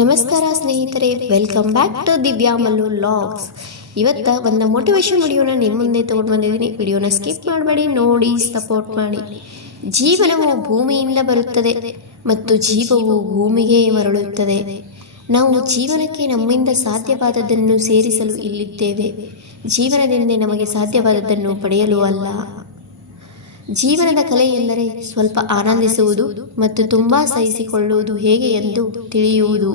ನಮಸ್ಕಾರ ಸ್ನೇಹಿತರೆ, welcome back to Divya Mallu logs. ಇವತ್ತ ಒಂದು ಮೋಟಿವೇಶನ್ ವಿಡಿಯೋನ ನಿಮ್ಮ ಮುಂದೆ ತೊಗೊಂಡು ಬಂದಿದ್ದೀನಿ. ವಿಡಿಯೋನ ಸ್ಕಿಪ್ ಮಾಡಬೇಡಿ, ನೋಡಿ ಸಪೋರ್ಟ್ ಮಾಡಿ. ಜೀವನವು ಭೂಮಿಯಿಂದ ಬರುತ್ತದೆ ಮತ್ತು ಜೀವವು ಭೂಮಿಗೆ ಮರಳುತ್ತದೆ. ನಾವು ಜೀವನಕ್ಕೆ ನಮ್ಮಿಂದ ಸಾಧ್ಯವಾದದ್ದನ್ನು ಸೇರಿಸಲು ಇಲ್ಲಿದ್ದೇವೆ. ಜೀವನದಿಂದ ನಮಗೆ ಸಾಧ್ಯವಾದದ್ದನ್ನು ಪಡೆಯಲು ಅಲ್ಲ. ಜೀವನದ ಕಲೆ ಎಂದರೆ ಸ್ವಲ್ಪ ಆನಂದಿಸುವುದು ಮತ್ತು ತುಂಬ ಸಹಿಸಿಕೊಳ್ಳುವುದು ಹೇಗೆ ಎಂದು ತಿಳಿಯುವುದು.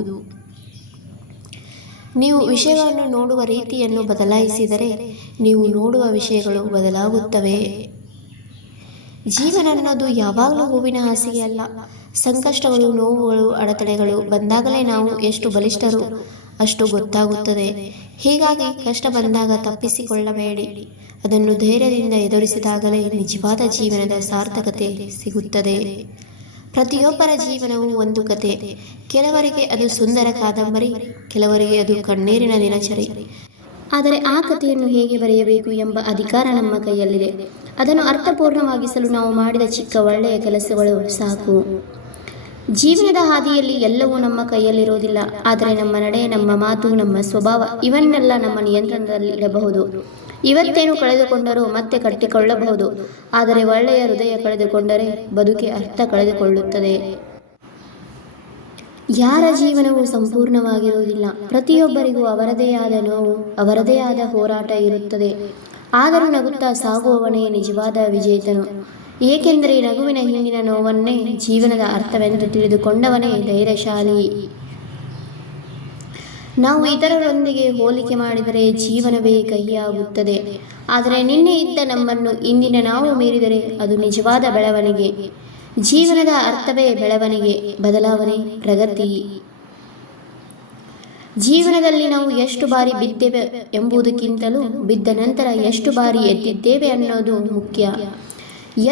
ನೀವು ವಿಷಯಗಳನ್ನು ನೋಡುವ ರೀತಿಯನ್ನು ಬದಲಾಯಿಸಿದರೆ ನೀವು ನೋಡುವ ವಿಷಯಗಳು ಬದಲಾಗುತ್ತವೆ. ಜೀವನ ಅನ್ನೋದು ಯಾವಾಗಲೂ ಹೂವಿನ ಹಾಸಿಗೆ ಅಲ್ಲ. ಸಂಕಷ್ಟಗಳು, ನೋವುಗಳು, ಅಡೆತಡೆಗಳು ಬಂದಾಗಲೇ ನಾವು ಎಷ್ಟು ಬಲಿಷ್ಠರು ಅಷ್ಟು ಗೊತ್ತಾಗುತ್ತದೆ. ಹೀಗಾಗಿ ಕಷ್ಟ ಬಂದಾಗ ತಪ್ಪಿಸಿಕೊಳ್ಳಬೇಡಿ. ಅದನ್ನು ಧೈರ್ಯದಿಂದ ಎದುರಿಸಿದಾಗಲೇ ನಿಜವಾದ ಜೀವನದ ಸಾರ್ಥಕತೆ ಸಿಗುತ್ತದೆ. ಪ್ರತಿಯೊಬ್ಬರ ಜೀವನವು ಒಂದು ಕತೆ. ಕೆಲವರಿಗೆ ಅದು ಸುಂದರ ಕಾದಂಬರಿ, ಕೆಲವರಿಗೆ ಅದು ಕಣ್ಣೀರಿನ ದಿನಚರಿ. ಆದರೆ ಆ ಕಥೆಯನ್ನು ಹೇಗೆ ಬರೆಯಬೇಕು ಎಂಬ ಅಧಿಕಾರ ನಮ್ಮ ಕೈಯಲ್ಲಿದೆ. ಅದನ್ನು ಅರ್ಥಪೂರ್ಣವಾಗಿಸಲು ನಾವು ಮಾಡಿದ ಚಿಕ್ಕ ಒಳ್ಳೆಯ ಕೆಲಸಗಳು ಸಾಕು. ಜೀವನದ ಹಾದಿಯಲ್ಲಿ ಎಲ್ಲವೂ ನಮ್ಮ ಕೈಯಲ್ಲಿರೋದಿಲ್ಲ. ಆದರೆ ನಮ್ಮ ನಡೆ, ನಮ್ಮ ಮಾತು, ನಮ್ಮ ಸ್ವಭಾವ ಇವನ್ನೆಲ್ಲ ನಮ್ಮ ನಿಯಂತ್ರಣದಲ್ಲಿ ಇಡಬಹುದು. ಇವತ್ತೇನು ಕಳೆದುಕೊಂಡರೂ ಮತ್ತೆ ಕಟ್ಟಿಕೊಳ್ಳಬಹುದು. ಆದರೆ ಒಳ್ಳೆಯ ಹೃದಯ ಕಳೆದುಕೊಂಡರೆ ಬದುಕಿ ಅರ್ಥ ಕಳೆದುಕೊಳ್ಳುತ್ತದೆ. ಯಾರ ಜೀವನವೂ ಸಂಪೂರ್ಣವಾಗಿರುವುದಿಲ್ಲ. ಪ್ರತಿಯೊಬ್ಬರಿಗೂ ಅವರದೇ ಆದ ನೋವು, ಅವರದೇ ಆದ ಹೋರಾಟ ಇರುತ್ತದೆ. ಆದರೂ ನಗುತ್ತಾ ಸಾಗುವವನೇ ನಿಜವಾದ ವಿಜೇತನು. ಏಕೆಂದರೆ ನಗುವಿನ ಹಿಂದಿನ ನೋವನ್ನೇ ಜೀವನದ ಅರ್ಥವೆಂದು ತಿಳಿದುಕೊಂಡವನೇ ಧೈರ್ಯಶಾಲಿ. ನಾವು ಇತರರೊಂದಿಗೆ ಹೋಲಿಕೆ ಮಾಡಿದರೆ ಜೀವನವೇ ಕಹಿಯಾಗುತ್ತದೆ. ಆದರೆ ನಿನ್ನೆ ಇದ್ದ ನಮ್ಮನ್ನು ಇಂದಿನ ನಾವು ಮೀರಿದರೆ ಅದು ನಿಜವಾದ ಬೆಳವಣಿಗೆ. ಜೀವನದ ಅರ್ಥವೇ ಬೆಳವಣಿಗೆ, ಬದಲಾವಣೆ, ಪ್ರಗತಿ. ಜೀವನದಲ್ಲಿ ನಾವು ಎಷ್ಟು ಬಾರಿ ಬಿದ್ದೇವೆ ಎಂಬುದಕ್ಕಿಂತಲೂ ಬಿದ್ದ ನಂತರ ಎಷ್ಟು ಬಾರಿ ಎದ್ದಿದ್ದೇವೆ ಅನ್ನೋದು ಮುಖ್ಯ.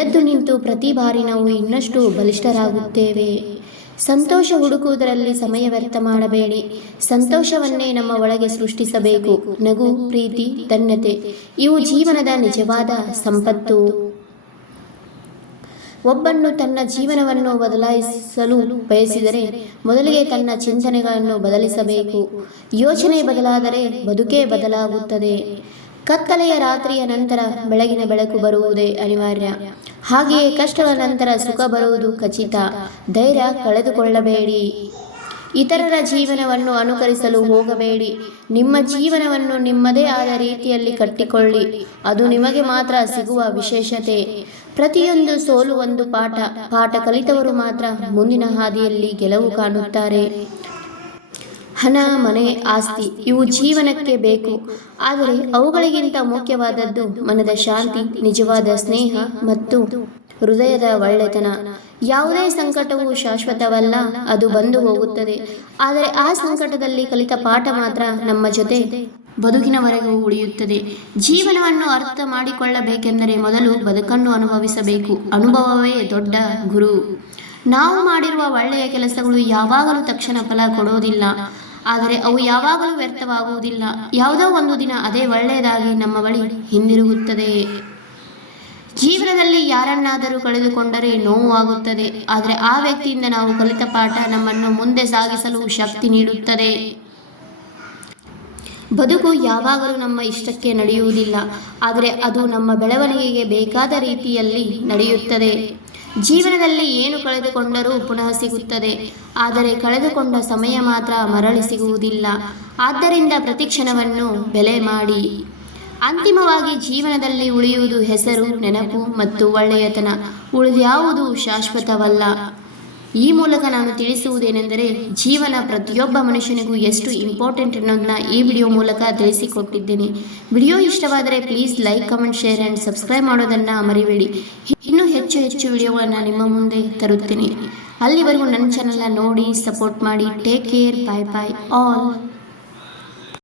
ಎದ್ದು ನಿಂತು ಪ್ರತಿ ಬಾರಿ ನಾವು ಇನ್ನಷ್ಟು ಬಲಿಷ್ಠರಾಗುತ್ತೇವೆ. ಸಂತೋಷ ಹುಡುಕುವುದರಲ್ಲಿ ಸಮಯ ವ್ಯರ್ಥ ಮಾಡಬೇಡಿ. ಸಂತೋಷವನ್ನೇ ನಮ್ಮ ಒಳಗೆ ಸೃಷ್ಟಿಸಬೇಕು. ನಗು, ಪ್ರೀತಿ, ಧನ್ಯತೆ ಇವು ಜೀವನದ ನಿಜವಾದ ಸಂಪತ್ತು. ಒಬ್ಬನು ತನ್ನ ಜೀವನವನ್ನು ಬದಲಾಯಿಸಲು ಬಯಸಿದರೆ ಮೊದಲಿಗೆ ತನ್ನ ಚಿಂತನೆಗಳನ್ನು ಬದಲಿಸಬೇಕು. ಯೋಚನೆ ಬದಲಾದರೆ ಬದುಕೇ ಬದಲಾಗುತ್ತದೆ. ಕತ್ತಲೆಯ ರಾತ್ರಿಯ ನಂತರ ಬೆಳಗಿನ ಬೆಳಕು ಬರುವುದೇ ಅನಿವಾರ್ಯ. ಹಾಗೆಯೇ ಕಷ್ಟದ ನಂತರ ಸುಖ ಬರುವುದು ಖಚಿತ. ಧೈರ್ಯ ಕಳೆದುಕೊಳ್ಳಬೇಡಿ. ಇತರರ ಜೀವನವನ್ನು ಅನುಕರಿಸಲು ಹೋಗಬೇಡಿ. ನಿಮ್ಮ ಜೀವನವನ್ನು ನಿಮ್ಮದೇ ಆದ ರೀತಿಯಲ್ಲಿ ಕಟ್ಟಿಕೊಳ್ಳಿ. ಅದು ನಿಮಗೆ ಮಾತ್ರ ಸಿಗುವ ವಿಶೇಷತೆ. ಪ್ರತಿಯೊಂದು ಸೋಲು ಒಂದು ಪಾಠ. ಪಾಠ ಕಲಿತವರು ಮಾತ್ರ ಮುಂದಿನ ಹಾದಿಯಲ್ಲಿ ಗೆಲುವು ಕಾಣುತ್ತಾರೆ. ಹಣ, ಮನೆ, ಆಸ್ತಿ ಇವು ಜೀವನಕ್ಕೆ ಬೇಕು. ಆದರೆ ಅವುಗಳಿಗಿಂತ ಮುಖ್ಯವಾದದ್ದು ಮನದ ಶಾಂತಿ, ನಿಜವಾದ ಸ್ನೇಹ ಮತ್ತು ಹೃದಯದ ಒಳ್ಳೆತನ. ಯಾವುದೇ ಸಂಕಟವೂ ಶಾಶ್ವತವಲ್ಲ, ಅದು ಬಂದು ಹೋಗುತ್ತದೆ. ಆದರೆ ಆ ಸಂಕಟದಲ್ಲಿ ಕಲಿತ ಪಾಠ ಮಾತ್ರ ನಮ್ಮ ಜೊತೆ ಬದುಕಿನವರೆಗೂ ಉಳಿಯುತ್ತದೆ. ಜೀವನವನ್ನು ಅರ್ಥ ಮಾಡಿಕೊಳ್ಳಬೇಕೆಂದರೆ ಮೊದಲು ಬದುಕನ್ನು ಅನುಭವಿಸಬೇಕು. ಅನುಭವವೇ ದೊಡ್ಡ ಗುರು. ನಾವು ಮಾಡಿರುವ ಒಳ್ಳೆಯ ಕೆಲಸಗಳು ಯಾವಾಗಲೂ ತಕ್ಷಣ ಫಲ ಕೊಡೋದಿಲ್ಲ. ಆದರೆ ಅವು ಯಾವಾಗಲೂ ವ್ಯರ್ಥವಾಗುವುದಿಲ್ಲ. ಯಾವುದೋ ಒಂದು ದಿನ ಅದೇ ಒಳ್ಳೆಯದಾಗಿ ನಮ್ಮ ಬಳಿ ಹಿಂದಿರುಗುತ್ತದೆ. ಜೀವನದಲ್ಲಿ ಯಾರನ್ನಾದರೂ ಕಳೆದುಕೊಂಡರೆ ನೋವು ಆಗುತ್ತದೆ. ಆದರೆ ಆ ವ್ಯಕ್ತಿಯಿಂದ ನಾವು ಕಲಿತ ಪಾಠ ನಮ್ಮನ್ನು ಮುಂದೆ ಸಾಗಿಸಲು ಶಕ್ತಿ ನೀಡುತ್ತದೆ. ಬದುಕು ಯಾವಾಗಲೂ ನಮ್ಮ ಇಷ್ಟಕ್ಕೆ ನಡೆಯುವುದಿಲ್ಲ. ಆದರೆ ಅದು ನಮ್ಮ ಬೆಳವಣಿಗೆಗೆ ಬೇಕಾದ ರೀತಿಯಲ್ಲಿ ನಡೆಯುತ್ತದೆ. ಜೀವನದಲ್ಲಿ ಏನು ಕಳೆದುಕೊಂಡರೂ ಪುನಃ ಸಿಗುತ್ತದೆ. ಆದರೆ ಕಳೆದುಕೊಂಡ ಸಮಯ ಮಾತ್ರ ಮರಳಿ ಸಿಗುವುದಿಲ್ಲ. ಆದ್ದರಿಂದ ಪ್ರತಿ ಕ್ಷಣವನ್ನು ಬೆಲೆ ಮಾಡಿ. ಅಂತಿಮವಾಗಿ ಜೀವನದಲ್ಲಿ ಉಳಿಯುವುದು ಹೆಸರು, ನೆನಪು ಮತ್ತು ಒಳ್ಳೆಯತನ. ಉಳಿದ್ಯಾವುದು ಶಾಶ್ವತವಲ್ಲ. ಈ ಮೂಲಕ ನಾನು ತಿಳಿಸುವುದೇನೆಂದರೆ ಜೀವನ ಪ್ರತಿಯೊಬ್ಬ ಮನುಷ್ಯನಿಗೂ ಎಷ್ಟು ಇಂಪಾರ್ಟೆಂಟ್ ಅನ್ನೋದನ್ನ ಈ ವಿಡಿಯೋ ಮೂಲಕ ತಿಳಿಸಿಕೊಟ್ಟಿದ್ದೇನೆ. ವಿಡಿಯೋ ಇಷ್ಟವಾದರೆ please like, comment, share and subscribe ಮಾಡೋದನ್ನು ಮರಿಬೇಡಿ. ಇನ್ನೂ ಹೆಚ್ಚು ವಿಡಿಯೋಗಳನ್ನು ನಿಮ್ಮ ಮುಂದೆ ತರುತ್ತೇನೆ. ಅಲ್ಲಿವರೆಗೂ ನನ್ನ ಚಾನಲ್ನ ನೋಡಿ ಸಪೋರ್ಟ್ ಮಾಡಿ. Take care. Bye bye all.